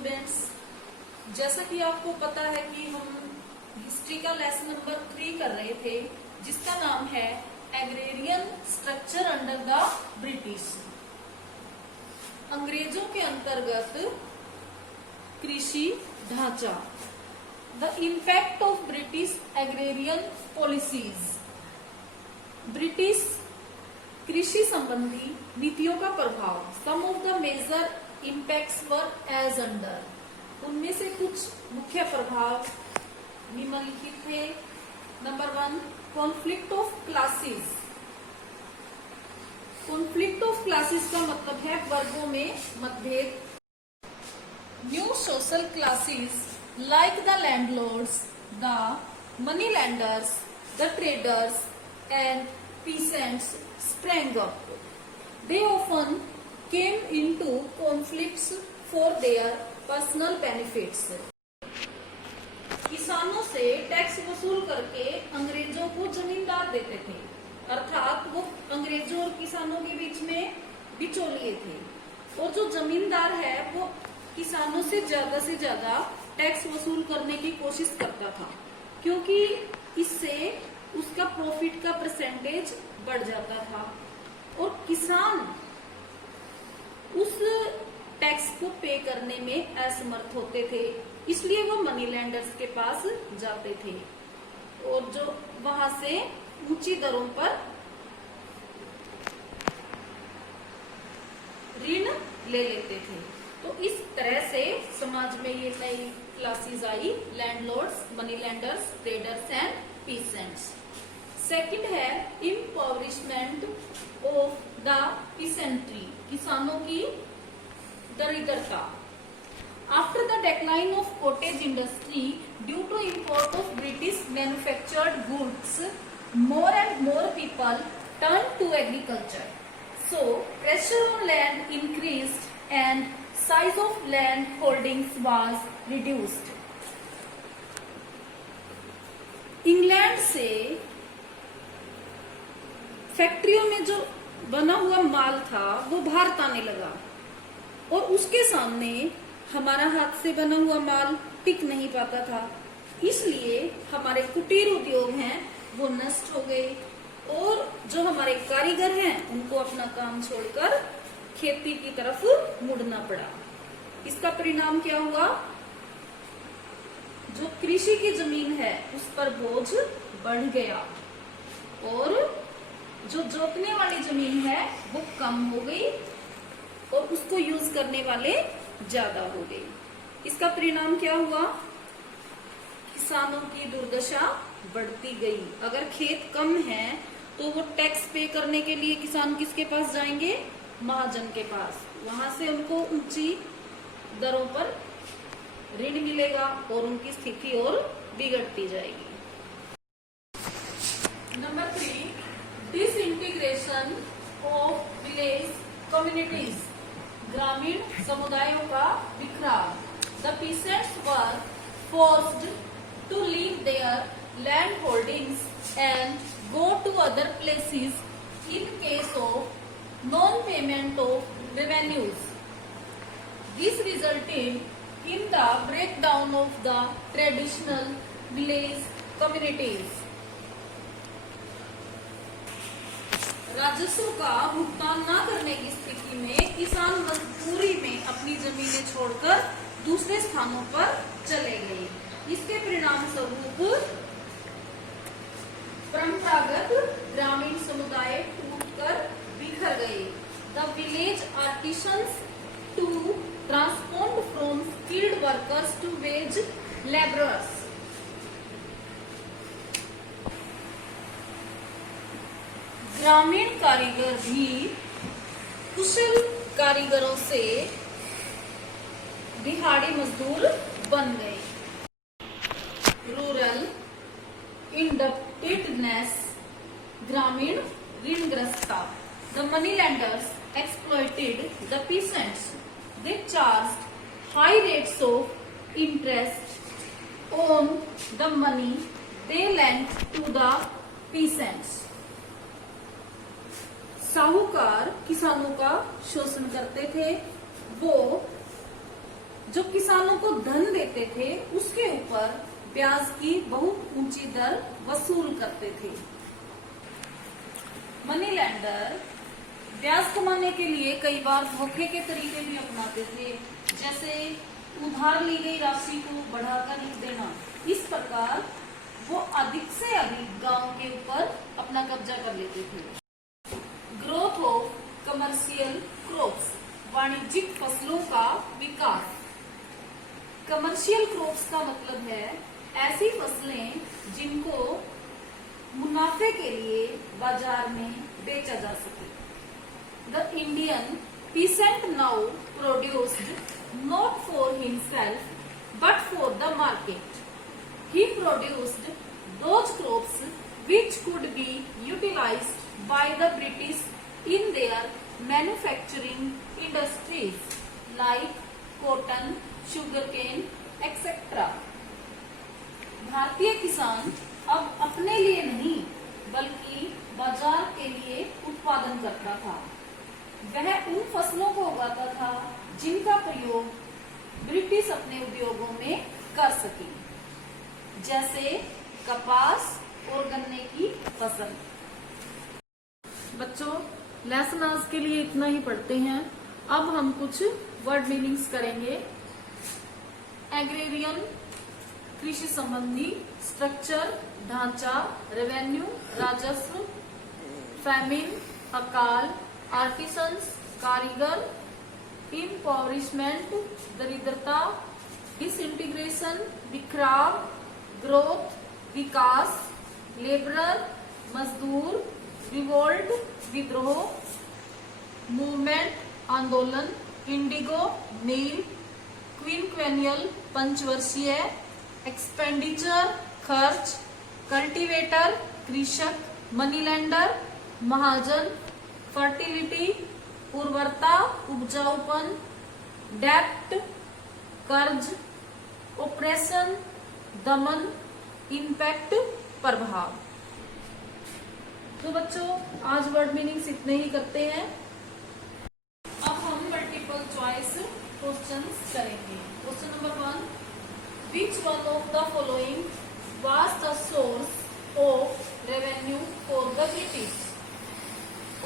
Students, जैसा कि आपको पता है कि हम हिस्ट्री का लेसन नंबर 3 कर रहे थे, जिसका नाम है agrarian structure under the British. अंग्रेजों के अंतर्गत कृषि ढांचा, the impact of British agrarian policies. British कृषि संबंधी नीतियों का प्रभाव। Some of the major impacts were as under. उनमें से कुछ मुख्य प्रभाव निम्नलिखित थे। Number 1, conflict of classes. Conflict of classes का मतलब है वर्गों में मतभेद। New social classes like the landlords, the money lenders, the traders and peasants sprang up. They often came into conflicts for their personal benefits. किसानों से tax वसूल करके अंग्रेजों को जमींदार देते थे, अर्थात वो अंग्रेजों और किसानों के बीच में बिचौलिए थे। और जो जमींदार है वो किसानों से ज्यादा टैक्स वसूल करने की कोशिश करता था, क्योंकि इससे उसका प्रॉफिट का परसेंटेज बढ़ जाता था और किसान उस टैक्स को पे करने में असमर्थ होते थे। इसलिए वो मनी लैंडर्स के पास जाते थे और जो वहां से ऊंची दरों पर ऋण ले लेते थे। तो इस तरह से समाज में ये नई क्लासेस आई, landlords, money lenders, traders and peasants. Second है इम्पॉवरिशमेंट ऑफ द पीसेंट्री, किसानों की दरिद्रता। After the decline of cottage industry due to import of British manufactured goods, more and more people turn to agriculture, so pressure on land increased and size of land holdings was reduced. England से फैक्ट्रियों में जो बना हुआ माल था वो भारत आने लगा और उसके सामने हमारा हाथ से बना हुआ माल टिक नहीं पाता था। इसलिए हमारे कुटीर उद्योग हैं वो नष्ट हो गए और जो हमारे कारीगर हैं उनको अपना काम छोड़कर खेती की तरफ मुड़ना पड़ा। इसका परिणाम क्या हुआ? जो कृषि की जमीन है उस पर बोझ बढ़ गया और जो जोतने वाली जमीन है वो कम हो गई और उसको यूज करने वाले ज्यादा हो गए। इसका परिणाम क्या हुआ? किसानों की दुर्दशा बढ़ती गई। अगर खेत कम है तो वो टैक्स पे करने के लिए किसान किसके पास जाएंगे? महाजन के पास। वहां से उनको ऊंची दरों पर ऋण मिलेगा और उनकी स्थिति और बिगड़ती जाएगी। Number 3, disintegration of village communities, ग्रामीण समुदायों का बिखराव। The peasants were forced to leave their land holdings and go to other places in case of non payment of revenues. This resulted in the breakdown of the traditional village communities. राजस्व का भुगतान न करने की स्थिति में किसान मजबूरी में अपनी जमीनें छोड़कर दूसरे स्थानों पर चले गए। इसके परिणाम स्वरूप परंपरागत ग्रामीण समुदाय टूटकर बिखर गए। The village artisans to transformed from skilled workers to wage laborers. ग्रामीण कारीगर भी कुशल कारीगरों से दिहाड़ी मजदूर बन गए। रूरल इंडक्टेडनेस, ग्रामीण ऋणग्रस्तता। The money landers exploited the peasants. They charged high rates of interest on the money they lent to the peasants. साहूकार किसानों का शोषण करते थे। वो जो किसानों को धन देते थे उसके ऊपर ब्याज की बहुत ऊंची दर वसूल करते थे। मनी लेंडर ब्याज कमाने के लिए कई बार धोखे के तरीके भी अपनाते थे, जैसे उधार ली गई राशि को बढ़ाकर लिख देना। इस प्रकार वो अधिक से अधिक गांव के ऊपर अपना कब्जा कर लेते थे। ग्रोथ ऑफ कमर्शियल क्रॉप्स, वाणिज्यिक फसलों का विकास। कमर्शियल क्रॉप्स का मतलब है ऐसी फसलें जिनको मुनाफे के लिए बाजार में बेचा जा सके। The Indian peasant now produced not for himself but for the market. He produced those crops which could be utilized by the British in their manufacturing industries like cotton, sugarcane, etc. भारतीय किसान अब अपने लिए नहीं बल्कि बाजार के लिए उत्पादन करता था। वह उन फसलों को उगाता था जिनका प्रयोग ब्रिटिश अपने उद्योगों में कर सके, जैसे कपास और गन्ने की फसल। बच्चों, लेसन आज के लिए इतना ही पढ़ते हैं। अब हम कुछ वर्ड मीनिंग्स करेंगे। एग्रेरियन कृषि संबंधी, स्ट्रक्चर ढांचा, रेवेन्यू राजस्व, फैमिन अकाल, आर्टिसंस कारीगर, इम्पॉवरिशमेंट दरिद्रता, डिसइंटीग्रेशन बिखराव, ग्रोथ विकास, लेबरर मजदूर, रिवोल्ट विद्रोह, मूवमेंट आंदोलन, इंडिगो नील, क्विनक्वेनियल पंचवर्षीय, एक्सपेंडिचर खर्च, कल्टीवेटर कृषक, मनी लेंडर महाजन, फर्टिलिटी उर्वरता उपजाऊपन, डेप्ट कर्ज, ऑपरेशन दमन, इम्पैक्ट प्रभाव। तो बच्चों, आज वर्ड मीनिंग्स इतने ही करते हैं। अब हम मल्टीपल चॉइस क्वेश्चंस करेंगे। Question number 1, which one of the following was the source of revenue for the British?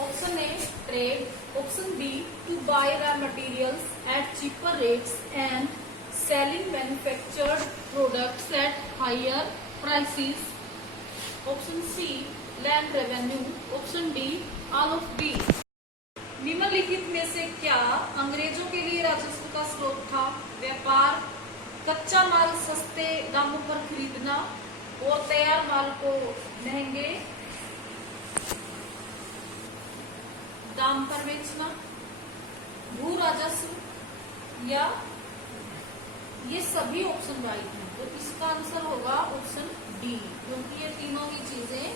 Option A trade, option B to buy raw materials at cheaper rates and selling manufactured products at higher prices. Option C land revenue. Option D all of D. निम्नलिखित में से क्या अंग्रेजों के लिए राजस्व का स्रोत था? व्यापार, कच्चा माल सस्ते दामों पर खरीदना और तैयार माल को महंगे दाम पर बेचना, भू राजस्व, या ये सभी ऑप्शन राइट हैं। तो इसका आंसर होगा ऑप्शन डी, क्योंकि ये तीनों ही चीजें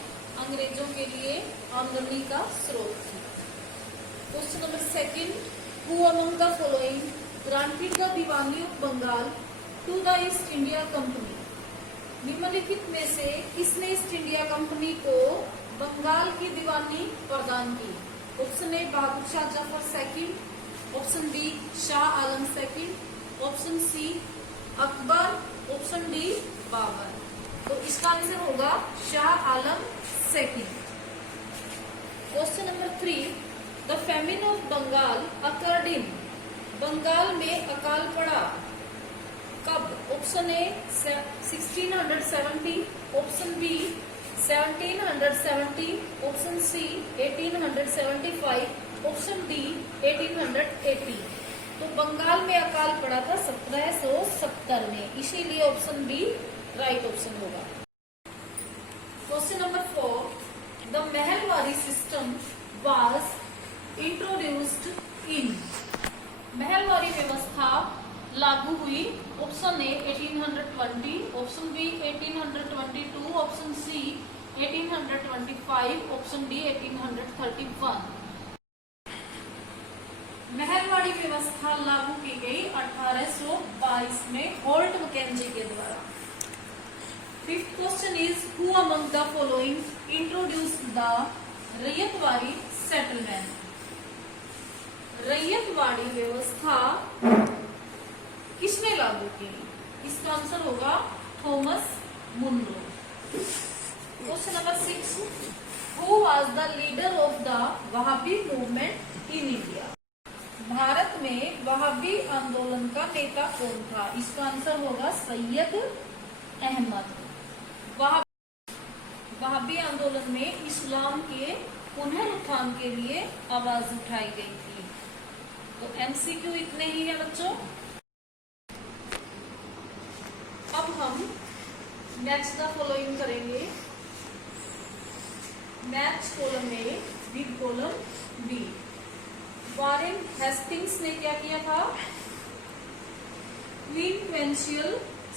अंग्रेजों के लिए आमदनी का स्रोत थी। Question number 2, who among the following granted the Diwani of Bengal to the East India Company? निम्नलिखित में से किसने ईस्ट इंडिया कंपनी को बंगाल की दीवानी प्रदान की? Option A Bahadur Shah Zafar second, option B Shah Alam second, option C Akbar, option D Babur. तो इसका आंसर होगा Shah Alam second. Question number 3, the famine of Bengal occurred in, Bengal में अकाल पड़ा कब? Option A 1670, option B 1770, option C 1875, option D 1880। तो बंगाल में अकाल पड़ा था 1770 में, इसीलिए ऑप्शन बी राइट ऑप्शन होगा। Question number 4, the Mahalwari system was introduced in, Mahalwari व्यवस्था लागू हुई? Option A 1820, option B 1822, option C 1825, option D 1831। Mahalwari व्यवस्था लागू की गई 1822 में होल्ट मैकेंजी के द्वारा। 5th question is who among the following introduced the Ryotwari settlement? Ryotwari व्यवस्था किसने लागू की। इसका आंसर होगा Thomas Munro. Question number 6, who was the leader of the Wahabi movement in India? Bharat में वहाबी आंदोलन का नेता कौन था? इसका आंसर होगा सैयद अहमद। वहाबी आंदोलन में इस्लाम के पुनरुत्थान के लिए आवाज उठाई गई थी। तो एमसीक्यू इतने ही है बच्चों। अब हम नेक्स्ट द फॉलोइंग करेंगे। Maths column A with column B. Warren Hastings ने क्या किया था? क्वींक्वेंशियल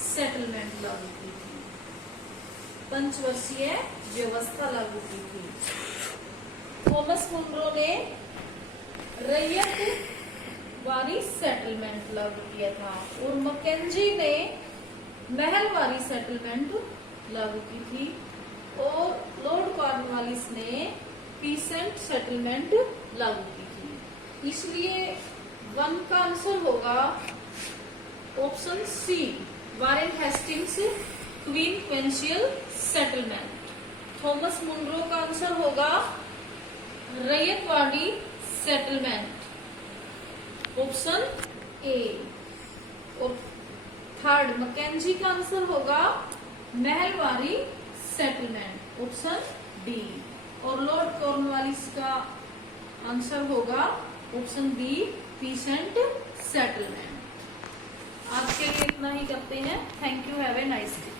सेटलमेंट लागू की थी, पंचवर्षीय व्यवस्था लागू की थी। थॉमस मुनरो ने रैयतवारी सेटलमेंट लागू किया था और मैकेंजी ने महलवारी सेटलमेंट लागू की थी और लॉर्ड कॉर्नवालिस ने पीसेंट सेटलमेंट लागू की थी। इसलिए 1 का आंसर होगा option C, Warren Hastings quinquennial settlement. Thomas Munro का आंसर होगा रैयतवाड़ी सेटलमेंट, ऑप्शन ए। और थर्ड मैकेंजी का आंसर होगा महलवारी सेटलमेंट, ऑप्शन डी। और लॉर्ड कॉर्नवालिस का आंसर होगा ऑप्शन बी, पीसेंट सेटलमेंट। आज के लिए इतना ही करते हैं। Thank you, have a nice day.